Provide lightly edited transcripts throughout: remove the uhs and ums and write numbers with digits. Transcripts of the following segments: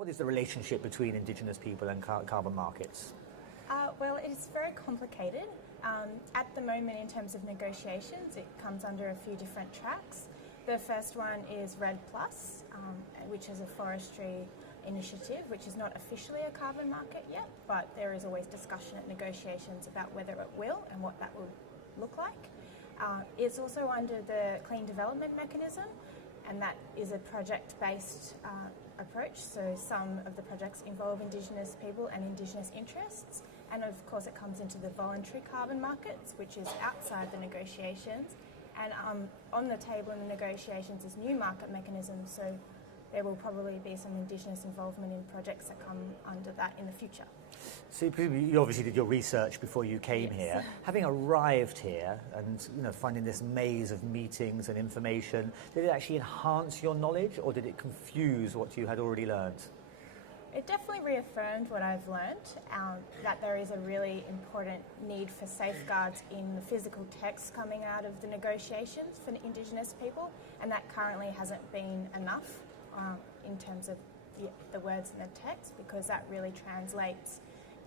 What is the relationship between Indigenous people and carbon markets? Well, it's very complicated. At the moment, in terms of negotiations, it comes under a few different tracks. The first one is REDD+, which is a forestry initiative, which is not officially a carbon market yet, but there is always discussion at negotiations about whether it will and what that will look like. It's also under the Clean Development Mechanism, and that is a project-based approach, so some of the projects involve Indigenous people and Indigenous interests, and of course it comes into the voluntary carbon markets, which is outside the negotiations, and on the table in the negotiations is new market mechanisms, so there will probably be some Indigenous involvement in projects that come under that in the future. So you obviously did your research before you came here. Having arrived here and finding this maze of meetings and information, did it actually enhance your knowledge or did it confuse what you had already learned? It definitely reaffirmed what I've learned, that there is a really important need for safeguards in the physical text coming out of the negotiations for Indigenous people, and that currently hasn't been enough in terms of the words in the text, because that really translates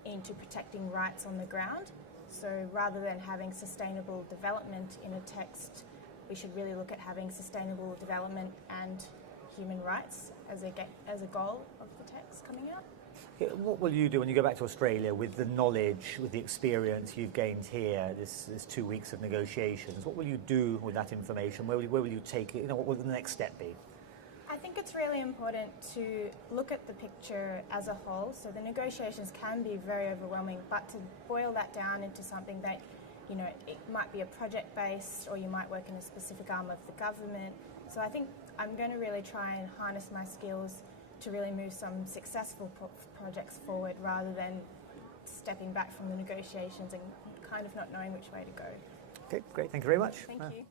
into protecting rights on the ground. So rather than having sustainable development in a text, we should really look at having sustainable development and human rights as a goal of the text coming out. What will you do when you go back to Australia with the knowledge, with the experience you've gained here, this 2 weeks of negotiations? What will you do with that information? Where will you take it? What will the next step be? I think it's really important to look at the picture as a whole. So the negotiations can be very overwhelming, but to boil that down into something that, it might be a project-based, or you might work in a specific arm of the government. So I think I'm going to really try and harness my skills to really move some successful projects forward, rather than stepping back from the negotiations and kind of not knowing which way to go. Okay, great. Thank you very much. Thank you.